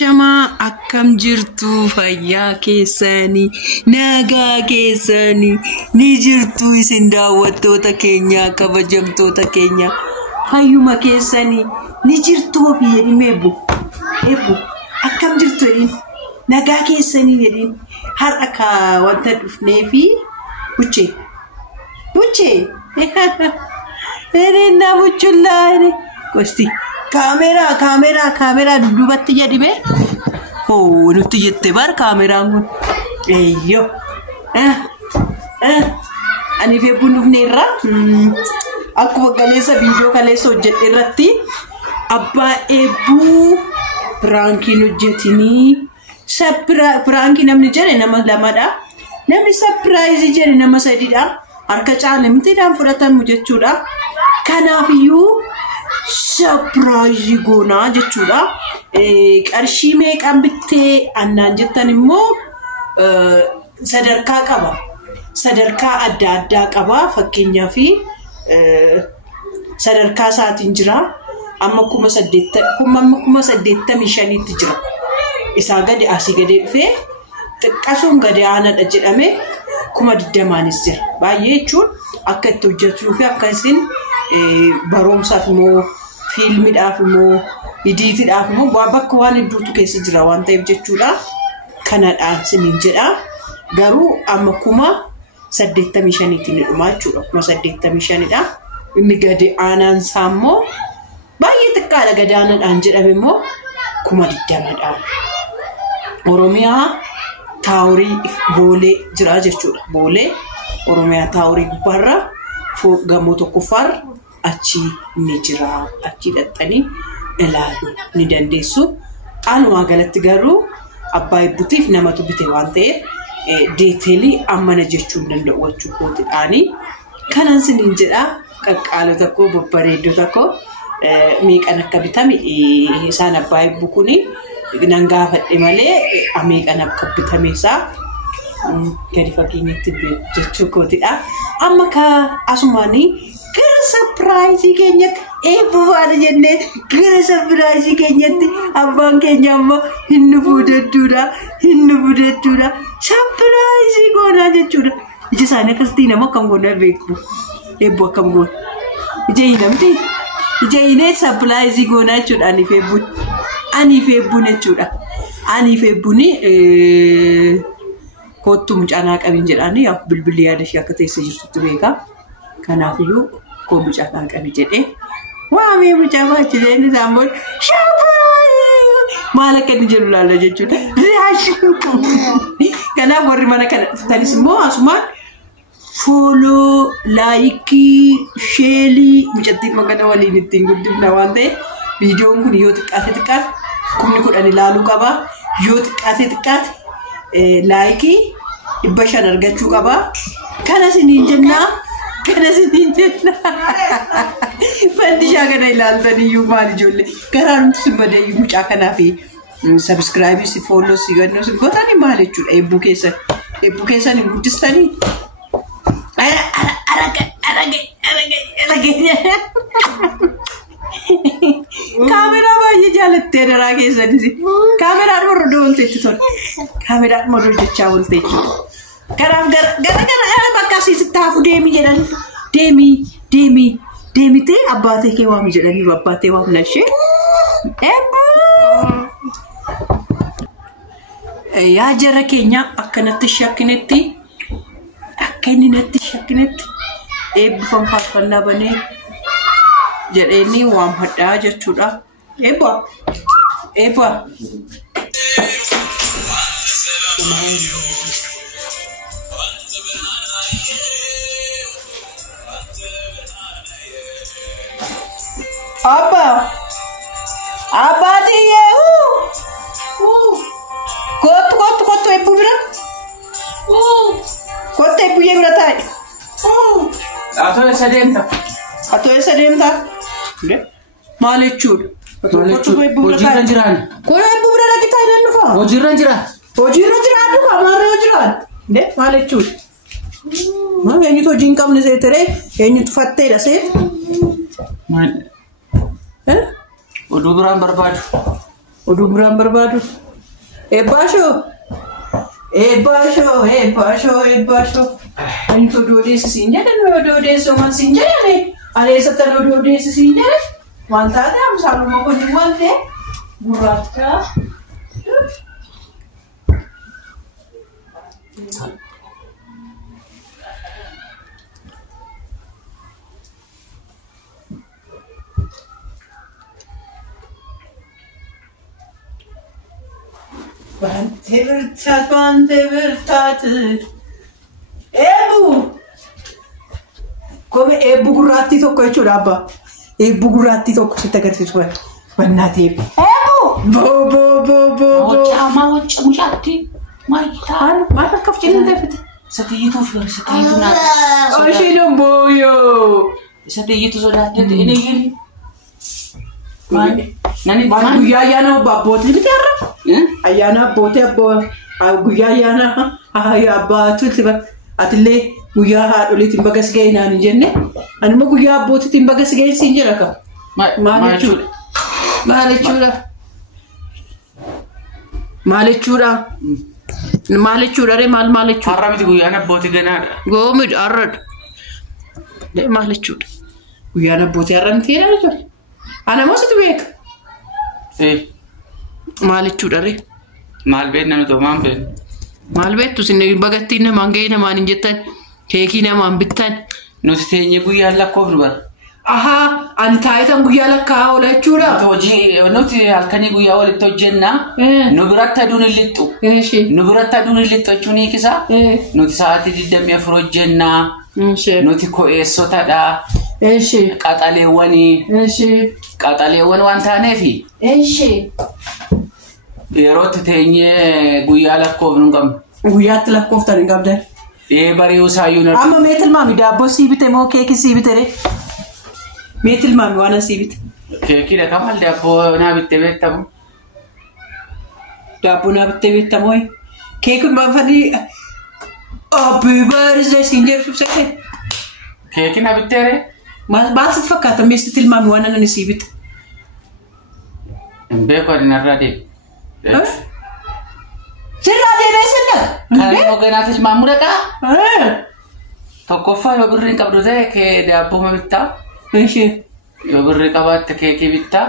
Ashama akkam jirtu fayyaa keessanii nagaa keessanii ni jirtu isin daawwattoota keenya kabajamtoota keenya fayyuma keessanii ni jirtu fi eebu akkam jirtu nagaa keessanii jedhin har'a ka wanta dhufnee fi buche na buchullaani kosti kamera dudubatti jedhime nutti jette bar kameraan kun eyyo ani fe bunufneerra akkuma galeessa viidiyoo kaleessa hojjedhe irratti abbaa eebbu prankiin hojjetini prankiin namni jedhe nama lamadha namni surprise jedhe nama sadidha harka caalamtiidhaan fudhatamu jechuudha kanaafiyyuu surprise goona jechuudha qarshii meeqan bittee annaan jettan immoo sadarkaa adda qaba fakkeenyaaf sadarkaa saatiin jira amma 85 tti jira isaa gadi asii gadi dhufee xiqqasuun gadi aanadha jedhame 20 jira baay'ee jechuun akka itti hojjetuu fi akka isin barumsaaf immoo fiilmiidhaaf immoo idiitiidhaaf immoo bakka waan hedduutu keessa jira waan ta'eef jechuudha kanadhaan siniin jedha garuu amma 85 tiin dhuma jechuudha 85 dha inni gadi aanaan saammoo baay'ee xiqqaadha gadi aanaadhaan jedhame immoo 20 dha Oromiyaa Taawurii Boolee jira jechuudha Boolee Oromiyaa Taawurii gubbaarra gamoo tokkoffar achi ni jira achi dhaxxanii ilaalu ni dandeessu anuma galatti garuu abbaa eebbutiif namatu bite waan ta'eef deeteelii ammana jechuun danda'u wachuukootidhaani kanan siniin jedha qaqqaaloo tokko babbareeddoo tokko meeqan akka bitame isaan abbaa eebbu kuni nan gaafadhe malee meeqan akka bitame isaa gadi fageenyatti jechuukootidha amma ka asumaanii gara surprise keenyatti eebbufaadha jennee gara surprise keenyatti abbaan keenya ammoo hin fuudadduudha surprise goona jechuudha ija isaanii akkasitti nama akkam goona beeku eebbu akkam goona ija hinamti surprise goona jechuudha aniif eebbuun jechuudha aniif eebbuuni kottu mucaanaa qabin jedhani yaa bilbilli yaada ishee akka teessee jirtutti beeka kanaafiyyuu ko mucaanaa qabi jedhee waamee mucaa baachileenni saamboon maal akka inni jedhu laala jechuudha kanaaf warri mana kana dhuftanis immoo asumaan follow like share mucattiin magana waliin ittiin guddifna waan ta'eef viidiyoon kun yoo xiqqaate 10 ilaaluu qaba yoo xiqqaate like 500 argachuu qaba kana siniin jenna fandishaa kana ilaaltaniyyuu maal ijoollee garaanumti si badee mucaa kanaa fi subscribe si follow si gannoo si gootanii maal jechuudha eebbuu keessan hin guddistanii arage Kamera baay'ee jaalattee daraa keessanis kameraan warra doolteetti tole kameraan warra jechaa walteetti kanaaf gara bakka asitti haafu deemi jedhan deemitee abbaatee kee waami jedhaniiru abbaatee waamna ishee yaa jara keenya akkanatti shakkinetti akka inni natti shakkinetti eebbifan faarfannaa banee jedheenii waam hadhaa jechuudha eebba abbaatiyyee kottu eebbu bira kottu eebbuyyee bira taa'e atoo eessa deemta maal jechuudha hojiirra jiraan koo eebbu bira dhaqitaa hin dhufa hojiirra jiraan dhufa maarree jiraan maal jechuudha eenyutu hojii hin qabne seeteree eenyutu fatteedha seet oduu biraan barbaadu oduu biraan barbaadu. Eebbaashoo. Ani oduu odeessisiin jedhan oduu odeessuuman siin jedhani. Aleessattan oduu odeessisiin jedhan. Waan taate amsaaluma kun waan ta'e gurraacha. Bante birtaat. Come eebbu gurraattii tokko jechuudha abbaa. Eebbu gurraattii tokko sitti agarsiisu bannaati eebbu. Boo. Wacca mucaatti. Maal akka fudhatan deefite? Satiyyituu naa. Oshii booyoo. Satiyyitu sodaatee inni gili. Maal guyyaa ayyaana abbootii biti har'a? Ayyaana abbootii guyyaa ayyaana abbaatuuti atillee guyyaa haadholiitiin baga si ga'e naan hin jenne anuma guyyaa abbootiitiin baga si ga'e siin jedha qaba. Maal jechuudha? Har'a miti guyyaan abbootii ganaadha. Goomidha har'adha. Maal jechuudha? Guyyaan abbootii har'a miti jedhaa ana moositu beeka. Maal jechuudha ree? Maal beekna nuti homaan beekna. Maal beektu sinne bagattiin namaan ga'ee namaan hin jettan keekii namaan bittan. Nuti teenye guyyaan lakkoofnu bara. Ani taayitan guyyaa lakkaa'aa oola jechuudha. Nuti halkanii guyyaa walitti hojjenna. Nu biratti aduun hin lixxu. Nu biratti aduun hin lixxu jechuun hiikisa. Nuti sa'aatii 24 hojjenna. Nuti ko'eessotadha. Qaxaleewwan waan taaneefi. Yerootti teenyee guyyaa lakkoofnu hin qabnu. Guyyaatti lakkooftan hin qabdan. Bari'uu saayyuu narra. Amma meetil maami daabboo sii bite moo keekii sii bite ree? Meetil maami waan sii bite? Keekiidha kamal daabboo naa bittee beektamu. Daabboo naa bittee beektamu keekuun baafanii Happy birthday siin jedhu ibsate. Keekii naa bittee ree? Maal sitti fakkaata meetil maami waan ani sii bite? Hin beeku ani narraa deemu. Sirraa deemee sinna? Kan hoogganaatis maamuudha qaa? Tokkoffaa yoo birrii qabdu ta'e kee daabboo ma bittaa? Yoo birrii qabaatte keekii bittaa?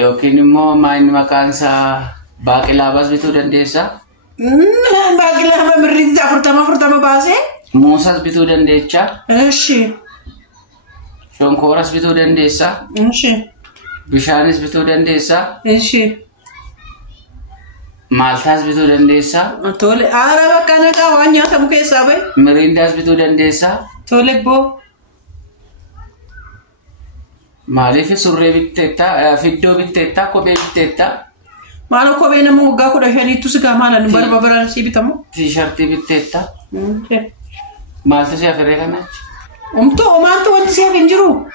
Yookiin immoo maayinni maqaan isaa baaqilaabaas bituu dandeessaa? Baaqilaaba birriitti 40 baasee? Muusas bituu dandeechaa? Shonkooras bituu dandeessaa? Bishaanis bituu dandeessaa? Maaltaas bituu dandeessaa? Tole aara bakka nagaa waan nyaatamu keessaa bahe? Mirindaas bituu dandeessaa? Tole boo. Maaliif surree bitteettaa? Fiddoo bitteettaa? Kophee bitteettaa? Maal kophee nama waggaa 15 sigaa maalan barbaraan sii bitamu? Tiishartii bitteettaa? Maaltu si afirree kanaachi? Omaantu wanti si hafin jiru?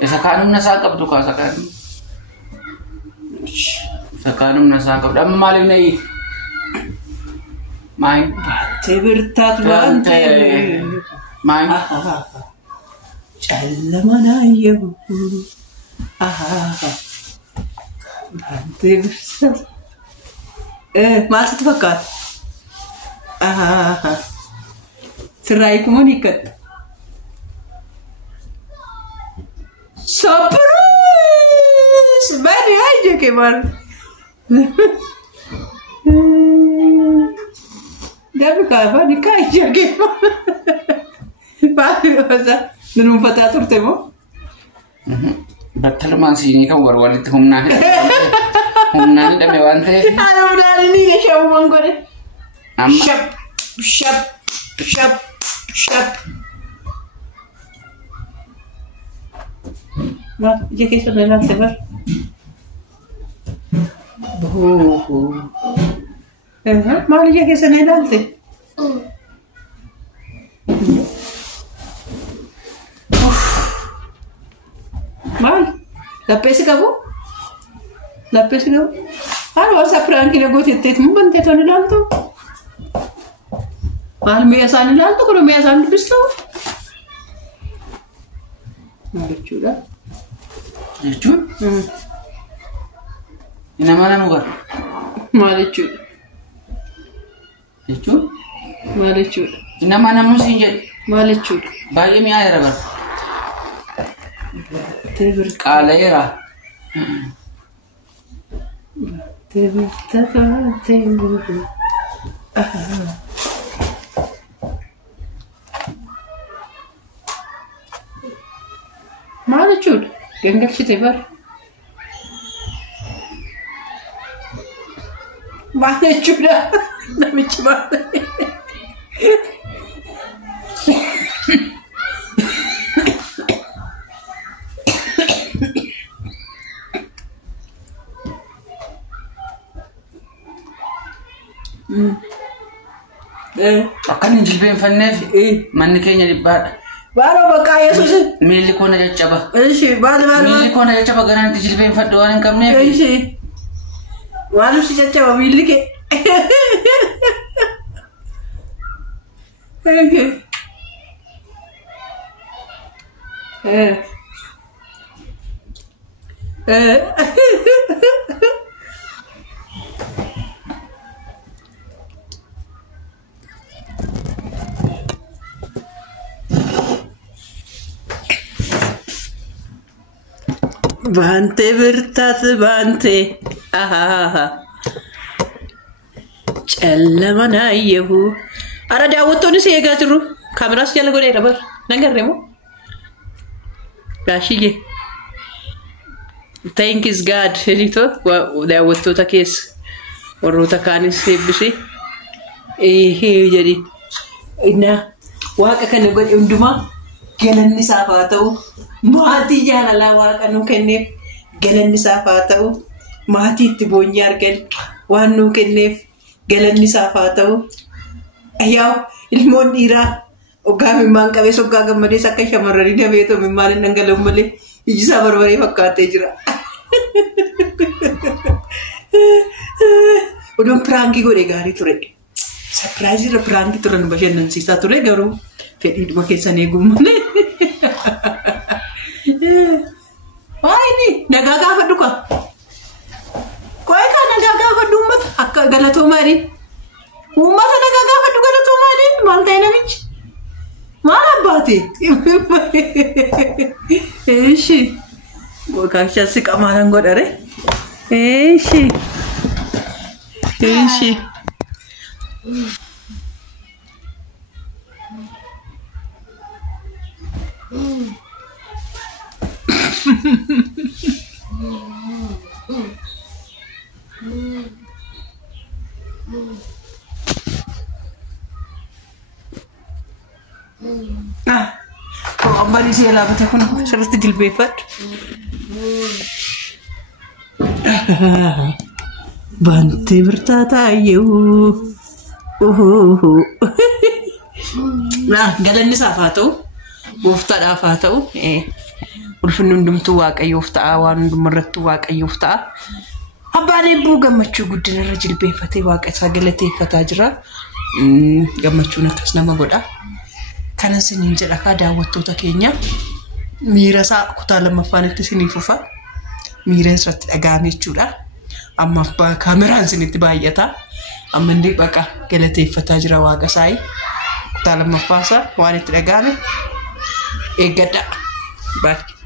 Isa kaanumna isaa qabdu kaa isa kaanumna. Isa kaanumna isaa qabdu. Amma maaliif na hiiti? Maayin? Baatee birtaatu baantee. Maayin? Callama naayyoo. Baatee birtaatu. Maal sitti fakkaata? Sirraa hiikumoo ni hiikkatta? Surprise! Bani aja ke mar. Tapi bani aja ke mar. Bani masa nunum patah turte mo? Betul masih ini kan war-war itu humna ni dah mewan teh. Ada benar ini ya siapa mangkore? Shap. Nah, jadi sudah nanti ber. Mau jadi sudah nanti. Mal, lapis kamu? Halo, saya perang kira gue titik membantu tuh nanti. Mal biasa nanti kalau biasa bisa. Lucu dah. Lucu? Nama nama gar. Malicu. Itu? Malicu. Nama nama sinjat. Malicu. Bayi mi ayah ber. Teber. Kala era. Teber. Teber. Malicu. Gengar si teber. Malicu dah. Nama cuma. Akan jilbeen fannef manni keenya dhibbaadha. Baaroo bakka Yesuus. Miilli koo na caccaba. Eeshi baali. Miilli koo na caccaba garaanti jilbeen fadhu waan hin qabneef. Eeshi. Waan si caccaba miilli kee. Bante bertat bante. Cellama yehu. Ara daawwattoonni si eegaa jiru. Kaameraas jala godhee dabar. Nagarree moo? Gaashiyye. Thank is God. Elito daawwattoota keessa. Warroota kaanis eebbisee. Jedhi. Innaa waaqa kana godhe hundumaa galanni isaaf haa ta'u. Maatii jaalalaa waaqa nuu kenneef galanni isaaf haa ta'u. Maatii itti boonyee argan waan nuu kenneef galanni isaaf haa ta'u. Ayyaa ilmoon dhiiraa hoggaa mimmaan qabees hoggaa gammadees akka shamarranii dabeetoo mimmaan hin dhangala'u malee iji isaa barbaree fakkaatee jira. Odoon piraangii godhe gaarii ture. Sapiraayizii irra piraangii turan bashannansiisaa ture garuu fedhiidhuma keessan eeguun malee. Waayini nagaa gaafadhu ka. Qo'ee kan nagaa gaafadhu uummata akka galatoomaadhi. Uummata nagaa gaafadhu galatoomaadhi maal ta'e namichi? Maal abbaate? Eeshi. Gogaashaa si qamaanan godhare. Eeshi. Eeshi. Ambari si ala bata kun sirriitti jilbeeffadhu. Bante birtaataa yehu. Galanni isaaf haa ta'u. Gooftaadhaaf haa ta'u. Ulfinni hundumtuu waaqayyoof ta'a waan hundumarrattuu waaqayyoof ta'a. Abbaan eebbuu gammachuu guddina irra jilbeeffatee waaqa isaa galateeffataa jira. Gammachuun akkas nama godha. Kanas niin jedha ka daawwattoota keenya miira isaa kutaa lammaffaanitti isiniif ufa. Miira irratti dhaga'ame jechuudha. Amma kaameraan isinitti baay'ata. Amma inni baqa galateeffataa jira waaqa isaa. Kutaa lammaffaasaa waan itti dhaga'ame eeggadha. Bye.